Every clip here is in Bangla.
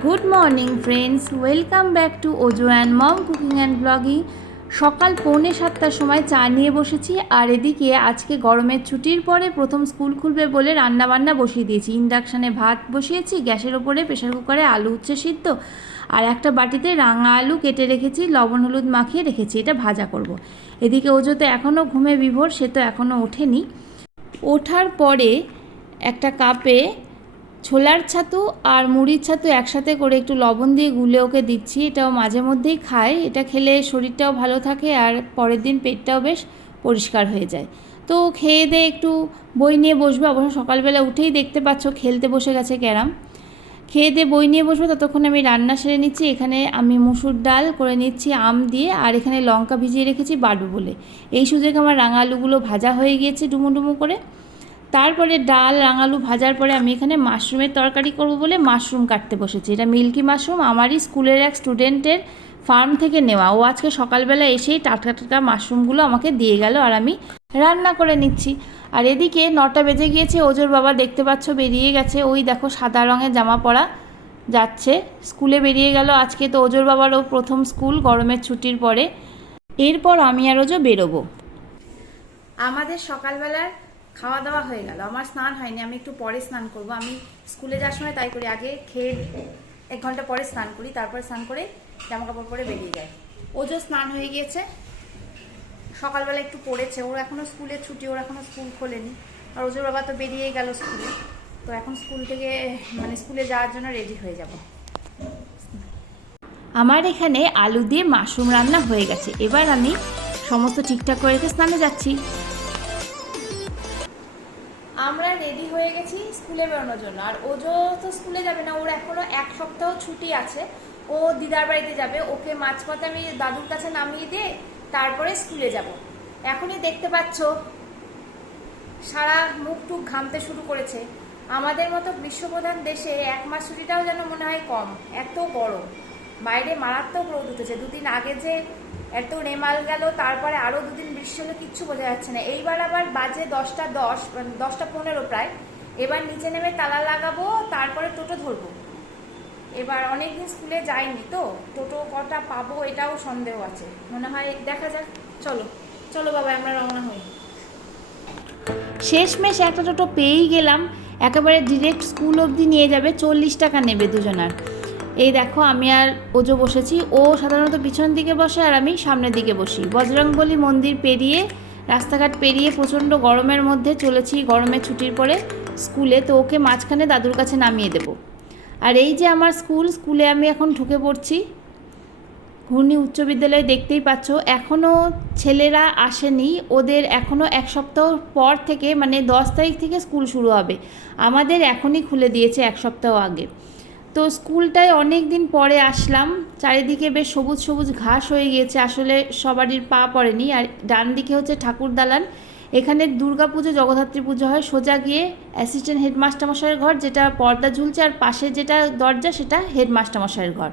Good morning friends, welcome back to Ojo and mom cooking and blogging. সকাল 6:45টার সময় চা নিয়ে বসেছি, আর এদিকে আজকে গরমের ছুটির পরে প্রথম স্কুল খুলবে বলে রান্নাবান্না বসিয়ে দিয়েছি। ইন্ডাকশানে ভাত বসিয়েছি, গ্যাসের ওপরে প্রেশার কুকারে আলু উচ্ছে সিদ্ধ, আর একটা বাটিতে রাঙা আলু কেটে রেখেছি, লবণ হলুদ মাখিয়ে রেখেছি, এটা ভাজা করব। এদিকে ওজো তো এখনও ঘুমে বিভোর, সে তো এখনও ওঠেনি। ওঠার পরে একটা কাপে ছোলার ছাতু আর মুড়ির ছাতু একসাথে করে একটু লবণ দিয়ে গুলে ওকে দিচ্ছি। এটাও মাঝে মধ্যেই খায়, এটা খেলে শরীরটাও ভালো থাকে আর পরের দিন পেটটাও বেশ পরিষ্কার হয়ে যায়। তো খেয়ে দিয়ে একটু বই নিয়ে বসবে, অবশ্য সকালবেলা উঠেই দেখতে পাচ্ছ খেলতে বসে গেছে ক্যারাম। খেয়ে দিয়ে বই নিয়ে বসবো, ততক্ষণ আমি রান্না সেরে নিচ্ছি। এখানে আমি মুসুর ডাল করে নিচ্ছি আম দিয়ে, আর এখানে লঙ্কা ভিজিয়ে রেখেছি বাড়বে বলে। এই সুযোগে আমার রাঙা আলুগুলো ভাজা হয়ে গিয়েছে ডুমো ডুমো করে। তারপরে ডাল রাঙালু ভাজার পরে আমি এখানে মাশরুমের তরকারি করব বলে মাশরুম কাটতে বসেছি। এটা মিল্কি মাশরুম, আমারই স্কুলের এক স্টুডেন্টের ফার্ম থেকে নেওয়া। ও আজকে সকালবেলা এসেই টাটকা টাটকা মাশরুমগুলো আমাকে দিয়ে গেল, আর আমি রান্না করে নিচ্ছি। আর এদিকে 9টা বেজে গিয়েছে, ওজোর বাবা দেখতে পাচ্ছ বেরিয়ে গেছে। ওই দেখো সাদা রঙের জামা পরা যাচ্ছে, স্কুলে বেরিয়ে গেল আজকে। তো ওজোর বাবারও প্রথম স্কুল গরমের ছুটির পরে। এরপর আমি আর ওজো বেরোবো। আমাদের সকালবেলার খাওয়া দাওয়া হয়ে গেল, আমার স্নান হয়নি, আমি একটু পরে স্নান করব। আমি স্কুলে যাওয়ার সময় তাই করি, আগে খেয়ে 1 ঘন্টা পরে স্নান করি, তারপরে স্নান করে জামা কাপড় পরে বেরিয়ে যায়। ওজো স্নান হয়ে গিয়েছে, সকালবেলা একটু পড়েছে, ওর এখনও স্কুলের ছুটি, ওর এখনও স্কুল খোলেনি। আর ওজোর বাবা তো বেরিয়ে গেল স্কুলে, তো এখন স্কুল থেকে স্কুলে যাওয়ার জন্য রেডি হয়ে যাব। আমার এখানে আলু দিয়ে মাশরুম রান্না হয়ে গেছে, এবার আমি সমস্ত ঠিকঠাক করে রেখে স্নানে যাচ্ছি। আমরা রেডি হয়ে গেছি স্কুলে বেরোনোর জন্য। আর ওজো তো স্কুলে যাবে না, ওর এখনো 1 সপ্তাহ ছুটি আছে, ও দিদার বাড়িতে যাবে। ওকে মাঝপথে আমি দাদুর কাছে নামিয়ে দিয়ে তারপরে স্কুলে যাব। এখনই দেখতে পাচ্ছ সারা মুখ টুক ঘামতে শুরু করেছে। আমাদের মতো গ্রীষ্মপ্রধান দেশে 1 মাস ছুটিটাও যেন মনে হয় কম, এত গরম। বাইরে মারাত্মক রোদ উঠেছে। 2 দিন আগে যে এত রেমাল গেল, তারপরে আরও 2 দিন বৃষ্টি হলে কিচ্ছু বোঝা যাচ্ছে না। এইবার আবার বাজে 10টা 10, 10টা 15 প্রায়। এবার নিচে নেমে তালা লাগাবো, তারপরে টোটো ধরবো। এবার অনেকদিন স্কুলে যাইনি তো, টোটো কটা পাবো এটাও সন্দেহ আছে, মনে হয় দেখা যাক। চলো চলো বাবা, আমরা রওনা হই। শেষমেশ একটা টোটো পেয়েই গেলাম, একেবারে ডিরেক্ট স্কুল অবধি নিয়ে যাবে। 40 টাকা নেবে দুজনার। এই দেখো আমি আর ওজো বসেছি, ও সাধারণত পিছন দিকে বসে আর আমি সামনের দিকে বসি। বজরংবলী মন্দির পেরিয়ে, রাস্তাঘাট পেরিয়ে প্রচণ্ড গরমের মধ্যে চলেছি গরমের ছুটির পরে স্কুলে। তো ওকে মাঝখানে দাদুর কাছে নামিয়ে দেব। আর এই যে আমার স্কুলে আমি এখন ঢুকে পড়ছি। ঘূর্ণি উচ্চ বিদ্যালয় দেখতেই পাচ্ছ, এখনও ছেলেরা আসেনি, ওদের এখনও 1 সপ্তাহ পর থেকে 10 তারিখ থেকে স্কুল শুরু হবে। আমাদের এখনই খুলে দিয়েছে 1 সপ্তাহ আগে। তো স্কুলটায় অনেক দিন পরে আসলাম, চারিদিকে বেশ সবুজ সবুজ ঘাস হয়ে গিয়েছে, আসলে সবারই পা পড়েনি। আর ডান দিকে হচ্ছে ঠাকুর দালান, এখানে দুর্গাপুজো জগদ্ধাত্রী পুজো হয়। সোজা গিয়ে অ্যাসিস্ট্যান্ট হেডমাস্টারমশাইয়ের ঘর, যেটা পর্দা ঝুলছে, আর পাশে যেটা দরজা সেটা হেডমাস্টারমশাইয়ের ঘর।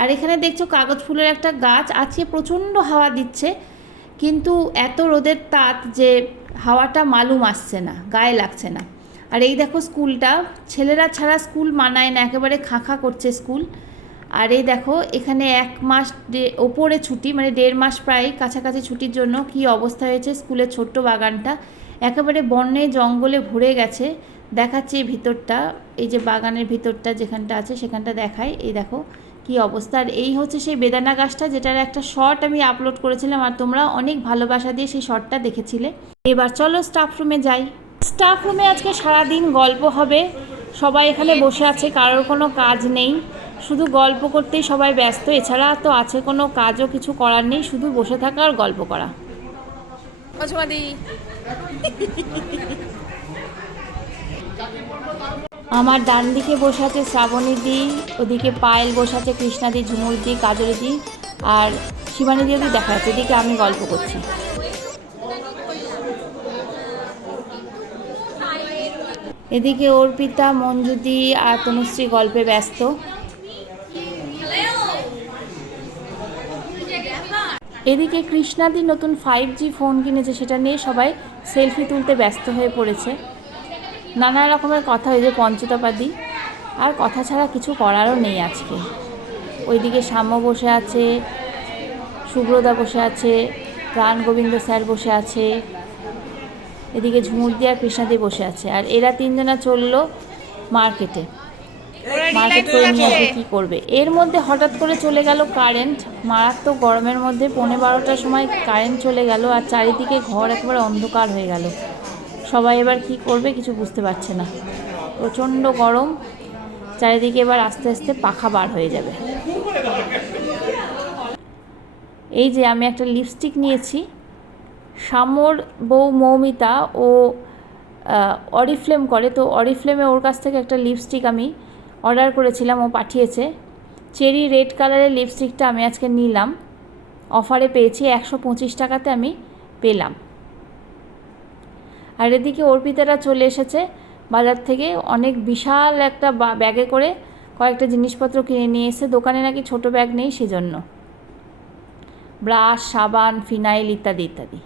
আর এখানে দেখছো কাগজ ফুলের একটা গাছ। আজকে প্রচণ্ড হাওয়া দিচ্ছে, কিন্তু এত রোদের তাত যে হাওয়াটা মালুম আসছে না, গায়ে লাগছে না। আর এই দেখো স্কুলটা, ছেলেরা ছাড়া স্কুল মানায় না, একেবারে খাঁখা করছে স্কুল। আর এই দেখো এখানে 1 মাস ওপরে ছুটি, 1.5 মাস প্রায় কাছাকাছি ছুটির জন্য কি অবস্থা হয়েছে স্কুলের ছোট্ট বাগানটা, একেবারে বনে জঙ্গলে ভরে গেছে। দেখাচ্ছি ভিতরটা, এই যে বাগানের ভিতরটা যেখানটা আছে সেখানটা দেখায়। এই দেখো কি অবস্থা। আর এই হচ্ছে সেই বেদানা গাছটা, যেটার একটা শর্ট আমি আপলোড করেছিলাম, আর তোমরা অনেক ভালোবাসা দিয়ে সেই শর্টটা দেখেছিলে। এবার চলো স্টাফ রুমে যাই। স্টাফ রুমে আজকে সারাদিন গল্প হবে। সবাই এখানে বসে আছে, কারোর কোনো কাজ নেই, শুধু গল্প করতেই সবাই ব্যস্ত। এছাড়া তো আছে কোনো কাজও কিছু করার নেই, শুধু বসে থাকা আর গল্প করা। আমার ডান দিকে বসে আছে শ্রাবণীদি, ওদিকে পায়েল বসে আছে, কৃষ্ণাদি, ঝুমুরদি, কাজরিদি, আর শিবানীদি ওদিকে দেখা যাচ্ছে। এদিকে আমি গল্প করছি। এদিকে অর্পিতা, মঞ্জুদি আর তনুশ্রী গল্পে ব্যস্ত। এদিকে কৃষ্ণাদি নতুন 5G ফোন কিনেছে, সেটা নিয়ে সবাই সেলফি তুলতে ব্যস্ত হয়ে পড়েছে। নানা রকমের কথা, হয়েছে পঞ্চতাপাদি। আর কথা ছাড়া কিছু করারও নেই আজকে। ওইদিকে সাম্য বসে আছে, সুব্রতা বসে আছে, প্রাণ গোবিন্দ স্যার বসে আছে, এদিকে ঝুমুরদি আর কৃষ্ণাদি বসে আছে। আর এরা তিনজনা চললো মার্কেটে, মার্কেট করে নিয়ে এসে কী করবে। এর মধ্যে হঠাৎ করে চলে গেল কারেন্ট, মারাত্মক গরমের মধ্যে 11:30টার সময় কারেন্ট চলে গেল, আর চারিদিকে ঘর একেবারে অন্ধকার হয়ে গেল। সবাই এবার কি করবে কিছু বুঝতে পারছে না, প্রচণ্ড গরম, চারিদিকে এবার আস্তে আস্তে পাখা বার হয়ে যাবে। এই যে আমি একটা লিপস্টিক নিয়েছি, সামর বউ মৌমিতা ও অরিফ্লেম করে, তো অরিফ্লেমে ওর কাছ থেকে একটা লিপস্টিক আমি অর্ডার করেছিলাম, ও পাঠিয়েছে। চেরি রেড কালারের লিপস্টিকটা আমি আজকে নিলাম, অফারে পেয়েছি, 125 টাকাতে আমি পেলাম। আর এদিকে অর্পিতারা চলে এসেছে বাজার থেকে, অনেক বিশাল একটা ব্যাগে করে কয়েকটা জিনিসপত্র কিনে নিয়ে এসে, দোকানে নাকি ছোট ব্যাগ নেই সেজন্য, ব্রাশ, সাবান, ফিনাইল ইত্যাদি ইত্যাদি।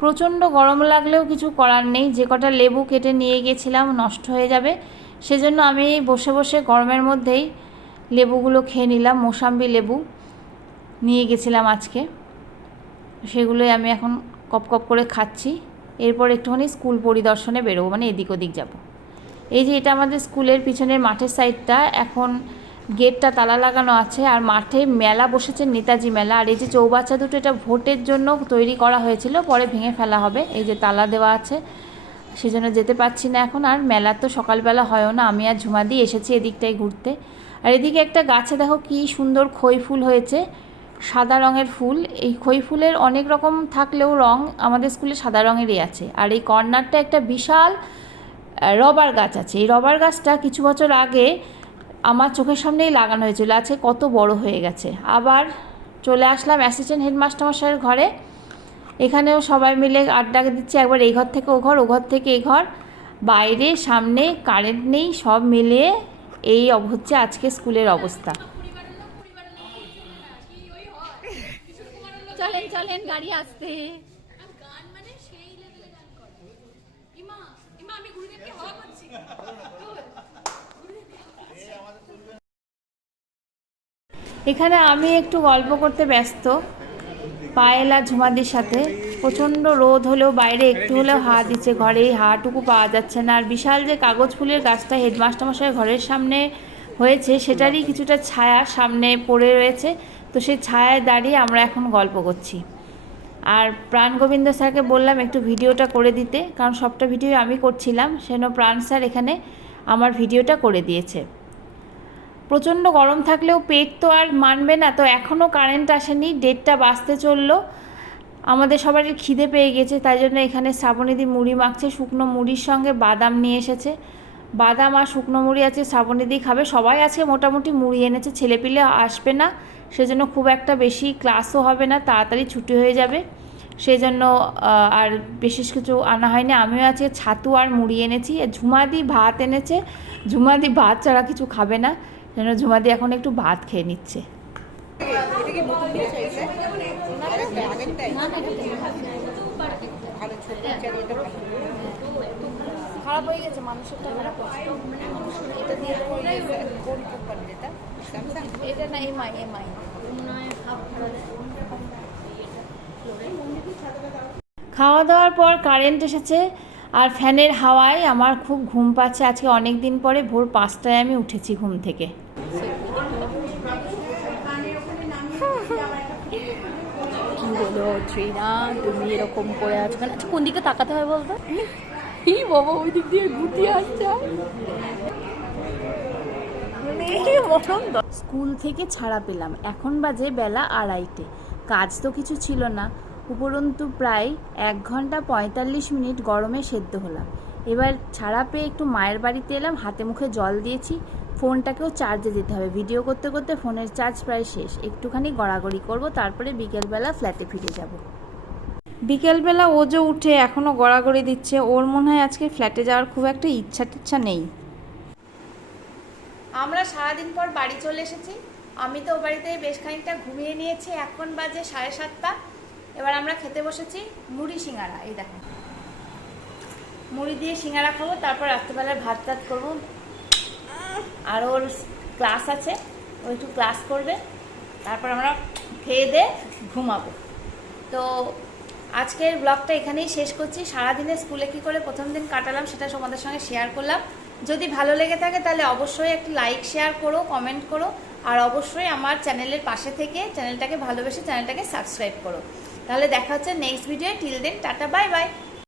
প্রচণ্ড গরম লাগলেও কিছু করার নেই, যে কটা লেবু কেটে নিয়ে গেছিলাম নষ্ট হয়ে যাবে, সেজন্য আমি বসে বসে গরমের মধ্যেই লেবুগুলো খেয়ে নিলাম। মোসাম্বি লেবু নিয়ে গেছিলাম আজকে, সেগুলোই আমি এখন কপ কপ করে খাচ্ছি। এরপর একটুখানি স্কুল পরিদর্শনে বেরোবো, মানে এদিক ওদিক যাব। এই যে এটা আমাদের স্কুলের পিছনের মাঠের সাইডটা, এখন গেটটা তালা লাগানো আছে, আর মাঠে মেলা বসেছে, নেতাজি মেলা। আর এই যে চৌবাচ্চা দুটো, এটা ভোটের জন্য তৈরি করা হয়েছিল, পরে ভেঙে ফেলা হবে, এই যে তালা দেওয়া আছে, সেজন্য যেতে পারছি না এখন। আর মেলা তো সকালবেলা হয়ও না, আমি আর ঝুমাদি এসেছি এদিকটাই ঘুরতে। আর এদিকে একটা গাছে দেখো কি সুন্দর খই ফুল হয়েছে, সাদা রঙের ফুল। এই খই ফুলের অনেক রকম থাকলেও রং আমাদের স্কুলে সাদা রঙেরই আছে। আর এই কর্নারটা একটা বিশাল রবার গাছ আছে, এই রবার গাছটা কিছু বছর আগে আমার চোখের সামনেই লাগানো হয়েছিল, আছে কত বড় হয়ে গেছে। আবার চলে আসলাম অ্যাসিস্ট্যান্ট হেডমাস্টারমশাইয়ের ঘরে, এখানেও সবাই মিলে আড্ডা দিচ্ছে, একবার এই ঘর থেকে ও ঘর, ও ঘর থেকে এই ঘর, বাইরে সামনে কারেন্ট নেই, সব মিলিয়ে এই হচ্ছে আজকে স্কুলের অবস্থা। চলেন চলেন গাড়ি আসতে। এখানে আমি একটু গল্প করতে ব্যস্ত পায়েল আর ঝুমাদির সাথে। প্রচণ্ড রোদ হলেও বাইরে একটু হলেও হাওয়া দিচ্ছে, ঘরে এই হাওয়াটুকু পাওয়া যাচ্ছে না। আর বিশাল যে কাগজ ফুলের গাছটা হেডমাস্টারমশাই ঘরের সামনে হয়েছে, সেটারই কিছুটা ছায়া সামনে পড়ে রয়েছে, তো সেই ছায়ায় দাঁড়িয়ে আমরা এখন গল্প করছি। আর প্রাণ গোবিন্দ স্যারকে বললাম একটু ভিডিওটা করে দিতে, কারণ সবটা ভিডিও আমি করছিলাম, সেজন্য প্রাণ স্যার এখানে আমার ভিডিওটা করে দিয়েছে। প্রচণ্ড গরম থাকলেও পেট তো আর মানবে না, তো এখনও কারেন্ট আসেনি, 1:30 বাজতে চললো। আমাদের সবারই খিদে পেয়ে গেছে, তাই জন্য এখানে শ্রাবণীদি মুড়ি মাখছে, শুকনো মুড়ির সঙ্গে বাদাম নিয়ে এসেছে, বাদাম আর শুকনো মুড়ি আছে, শ্রাবণীদি খাবে। সবাই আজকে মোটামুটি মুড়ি এনেছে, ছেলেপিলে আসবে না, সেজন্য খুব একটা বেশি ক্লাসও হবে না, তাড়াতাড়ি ছুটি হয়ে যাবে, সেই জন্য আর বিশেষ কিছু আনা হয়নি। আমিও আজকে ছাতু আর মুড়ি এনেছি। ঝুমাদি ভাত এনেছে, ঝুমাদি ভাত ছাড়া কিছু খাবে না, যেন ঝুমাদি এখন একটু ভাত খেয়ে নিচ্ছে। খারাপ হয়ে গেছে মানুষেরটা, খারাপ এটা না এমআই। খাওয়া দাওয়ার পর কারেন্ট এসেছে, আর ফ্যানের হাওয়ায় আমার খুব ঘুম পাচ্ছে। আজকে অনেক দিন পরে ভোর 5টায় আমি উঠেছি ঘুম থেকে। কি হলো ট্রিনা, তুমি এরকম করে আছো কেন? আচ্ছা কোন দিকে তাকাতে হয় বলতো? এই বাবা ওই দিক দিয়ে ঘুরতে আসছে। স্কুল থেকে ছাড়া পেলাম, এখন বাজে বেলা 2:30। কাজ তো কিছু ছিল না, উপরন্তু প্রায় 1 ঘন্টা 45 মিনিট গরমে সেদ্ধ হলাম। এবার ছাড়া পেয়ে একটু মায়ের বাড়িতে এলাম, হাতে মুখে জল দিয়েছি, ফোনটাকেও চার্জে দিতে হবে, ভিডিও করতে করতে ফোনের চার্জ প্রায় শেষ, একটুখানি গড়াগড়ি করব, তারপরে বিকেলবেলা ফ্ল্যাটে ফিরে যাব। বিকেলবেলা ও যে উঠে এখনও গড়াগড়ি দিচ্ছে, ওর মনে হয় আজকে ফ্ল্যাটে যাওয়ার খুব একটা ইচ্ছা নেই। আমরা সারাদিন পর বাড়ি চলে এসেছি, আমি তো ও বাড়িতে বেশ খানিকটা ঘুমিয়ে নিয়েছি, এখন বাজে 7:30। এবার আমরা খেতে বসেছি মুড়ি সিঙ্গারা। এই দেখো মুড়ি দিয়ে সিঙ্গারা খাবো, তারপর রাত্রেবেলায় ভাত টাত করবো। আর ওর ক্লাস আছে, ও একটু ক্লাস করবে, তারপর আমরা খেয়ে দিয়ে ঘুমাবো। তো আজকের ব্লগটা এখানেই শেষ করছি। সারাদিনে স্কুলে কী করে প্রথম দিন কাটালাম সেটা তোমাদের সঙ্গে শেয়ার করলাম। যদি ভালো লেগে থাকে তাহলে অবশ্যই একটু লাইক শেয়ার করো, কমেন্ট করো, আর অবশ্যই আমার চ্যানেলের পাশে থেকে চ্যানেলটাকে ভালোবেসে চ্যানেলটাকে সাবস্ক্রাইব করো। তাহলে দেখা হচ্ছে next video. Till then tata, bye by.